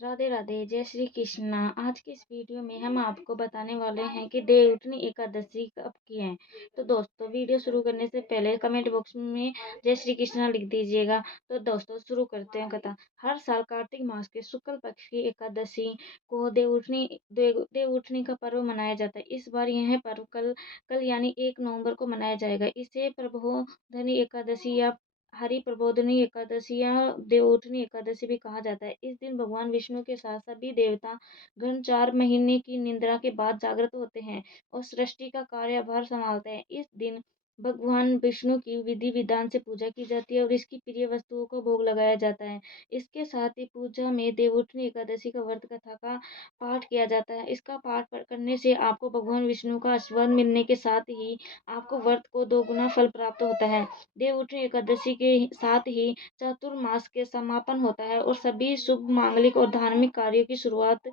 राधे राधे, जय श्री कृष्णा। आज की इस वीडियो में हम आपको बताने वाले हैं कि देवउठनी एकादशी कब की है। तो दोस्तों, वीडियो शुरू करने से पहले कमेंट बॉक्स में जय श्री कृष्णा लिख दीजिएगा। तो दोस्तों, शुरू करते हैं कथा। हर साल कार्तिक मास के शुक्ल पक्ष की एकादशी को देवउठनी का पर्व मनाया जाता है। इस बार यह पर्व कल कल यानी 1 नवंबर को मनाया जाएगा। इसे प्रबोधनी एकादशी या हरि प्रबोधनी एकादशी या देवउठनी एकादशी भी कहा जाता है। इस दिन भगवान विष्णु के साथ सभी देवता गण 4 महीने की निद्रा के बाद जागृत होते हैं और सृष्टि का कार्यभार संभालते हैं। इस दिन भगवान विष्णु की विधि विधान से पूजा की जाती है और इसकी प्रिय वस्तुओं को भोग लगाया जाता है। इसके साथ ही पूजा में देवउठनी एकादशी का व्रत कथा का पाठ किया जाता है। इसका पाठ करने से आपको भगवान विष्णु का आशीर्वाद मिलने के साथ ही आपको व्रत को 2 गुना फल प्राप्त होता है। देवउठनी एकादशी के साथ ही चातुर्मास के समापन होता है और सभी शुभ मांगलिक और धार्मिक कार्यों की शुरुआत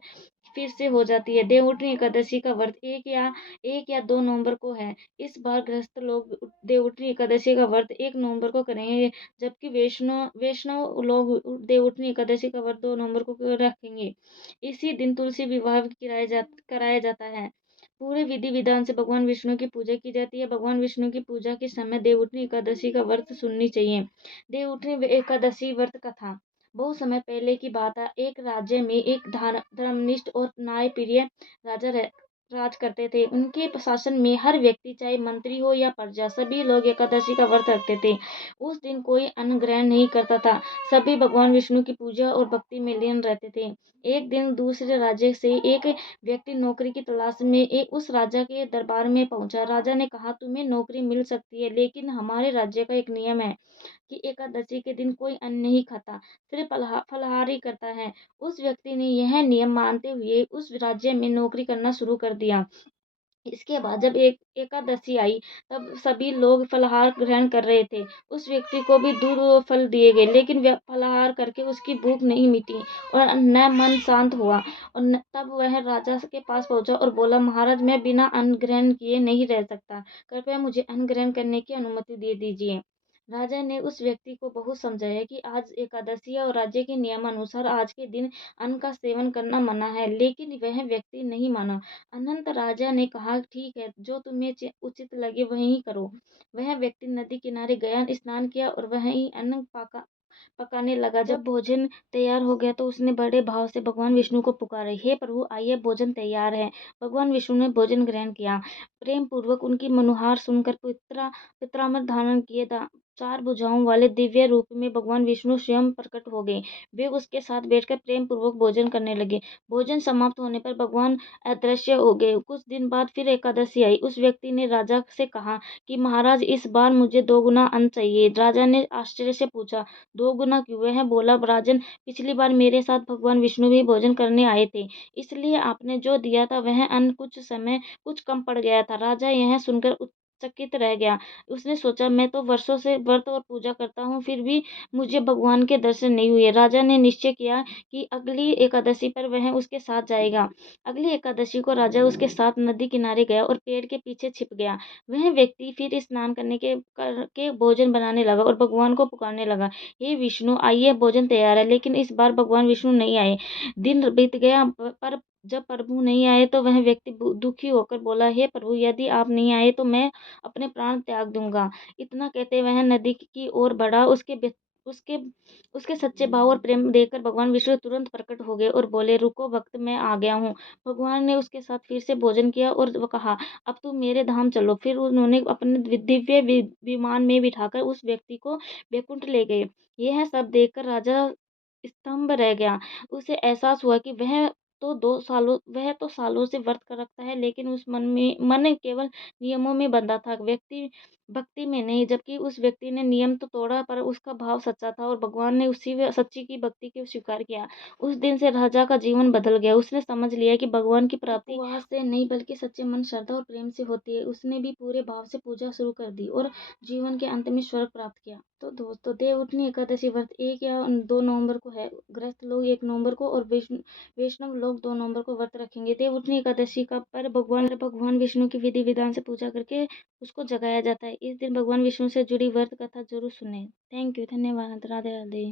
फिर से हो जाती है। देवउठनी एकादशी का व्रत 1 या 2 नवंबर को है। इस बार गृहस्थ लोग देवउठनी एकादशी का व्रत 1 नवंबर को करेंगे, जबकि वैष्णव वैष्णव लोग देवउठनी एकादशी का व्रत 2 नवंबर को रखेंगे। इसी दिन तुलसी विवाह कराया जाता है। पूरे विधि विधान से भगवान विष्णु की पूजा की जाती है। भगवान विष्णु की पूजा के समय देवउठनी एकादशी का व्रत सुननी चाहिए। देवउठनी एकादशी व्रत कथा। बहुत समय पहले की बात है। एक राज्य में एक धर्मनिष्ठ और न्यायप्रिय राजा राज करते थे। उनके शासन में हर व्यक्ति, चाहे मंत्री हो या प्रजा, सभी लोग एकादशी का व्रत रखते थे। उस दिन कोई अन्न ग्रहण नहीं करता था। सभी भगवान विष्णु की पूजा और भक्ति में लीन रहते थे। एक दिन दूसरे राज्य से एक व्यक्ति नौकरी की तलाश में उस राजा के दरबार में पहुंचा। राजा ने कहा, तुम्हें नौकरी मिल सकती है, लेकिन हमारे राज्य का एक नियम है कि एकादशी के दिन कोई अन्न नहीं खाता, सिर्फ फलाहारी करता है। उस व्यक्ति ने यह नियम मानते हुए उस राज्य में नौकरी करना शुरू कर दिया। इसके बाद जब एक एकादशी आई, तब सभी लोग फलाहार ग्रहण कर रहे थे। उस व्यक्ति को भी दूध और फल दिए गए, लेकिन वह फलाहार करके उसकी भूख नहीं मिटी और न मन शांत हुआ। तब वह राजा के पास पहुंचा और बोला, महाराज, मैं बिना अन्न ग्रहण किए नहीं रह सकता। कृपया मुझे अन्न ग्रहण करने की अनुमति दे दीजिए। राजा ने उस व्यक्ति को बहुत समझाया कि आज एकादशी है और राज्य के नियमानुसार आज के दिन अन्न का सेवन करना मना है, लेकिन वह व्यक्ति नहीं माना। अनंत राजा ने कहा, ठीक है, जो तुम्हें उचित लगे वही करो। वह व्यक्ति नदी किनारे गया, स्नान किया और वहीं अन्न पकाने लगा। जब भोजन तैयार हो गया तो उसने बड़े भाव से भगवान विष्णु को पुकारा, हे प्रभु, आइए, भोजन तैयार है। भगवान विष्णु ने भोजन ग्रहण किया। प्रेम पूर्वक उनकी मनुहार सुनकर पितरामृत धारण किए 4 भुजाओं वाले दिव्य रूप में भगवान विष्णु स्वयं प्रकट हो गए। वे उसके साथ बैठकर प्रेम पूर्वक भोजन करने लगे। भोजन समाप्त होने पर भगवान अदृश्य हो गए। कुछ दिन बाद फिर एकादशी आई। उस व्यक्ति ने राजा से कहा कि महाराज, इस बार मुझे 2 गुना अन्न चाहिए। राजा ने आश्चर्य से पूछा, 2 गुना क्यों? वह बोला, राजन, पिछली बार मेरे साथ भगवान विष्णु भी भोजन करने आए थे, इसलिए आपने जो दिया था वह अन्न कुछ कम पड़ गया था। राजा यह सुनकर चकित रह गया। उसने सोचा, मैं तो वर्षों से व्रत और पूजा करता हूँ, फिर भी मुझे भगवान के दर्शन नहीं हुए। राजा ने निश्चय किया कि अगली एकादशी पर वह उसके साथ जाएगा। अगली एकादशी को राजा उसके साथ नदी किनारे गया और पेड़ के पीछे छिप गया। वह व्यक्ति फिर स्नान करके भोजन बनाने लगा और भगवान को पुकारने लगा, हे विष्णु, आइए, भोजन तैयार है। लेकिन इस बार भगवान विष्णु नहीं आए। दिन बीत गया, पर जब प्रभु नहीं आए तो वह व्यक्ति दुखी होकर बोला, हे प्रभु, यदि आप नहीं आए तो मैं अपने प्राण त्याग दूंगा। इतना कहते वह नदी की ओर बढ़ा। उसके उसके सच्चे भाव और प्रेम देखकर भगवान विष्णु तुरंत प्रकट हो गए और बोले, रुको भक्त, मैं आ गया हूँ। भगवान ने उसके साथ फिर से भोजन किया और कहा, अब तुम मेरे धाम चलो। फिर उन्होंने अपने दिव्य विमान में बिठाकर उस व्यक्ति को बैकुंठ ले गए। यह सब देखकर राजा स्तंभ रह गया। उसे एहसास हुआ कि वह तो सालों से व्रत कर रखता है, लेकिन उस मन केवल नियमों में बंधा था, व्यक्ति भक्ति में नहीं। जबकि उस व्यक्ति ने नियम तो तोड़ा, पर उसका भाव सच्चा था और भगवान ने उसी सच्ची की भक्ति को स्वीकार किया। उस दिन से राजा का जीवन बदल गया। उसने समझ लिया कि भगवान की प्राप्ति उपवास से नहीं, बल्कि सच्चे मन, श्रद्धा और प्रेम से होती है। उसने भी पूरे भाव से पूजा शुरू कर दी और जीवन के अंत में स्वर्ग प्राप्त किया। तो दोस्तों, देवउठनी एकादशी व्रत 1 या 2 नवंबर को है। गृहस्थ लोग 1 नवंबर को और वैष्णव लोग 2 नवंबर को व्रत रखेंगे। देवउठनी एकादशी का पर भगवान विष्णु की विधि विधान से पूजा करके उसको जगाया जाता है। इस दिन भगवान विष्णु से जुड़ी व्रत कथा जरूर सुने। थैंक यू, धन्यवाद, राधे राधे।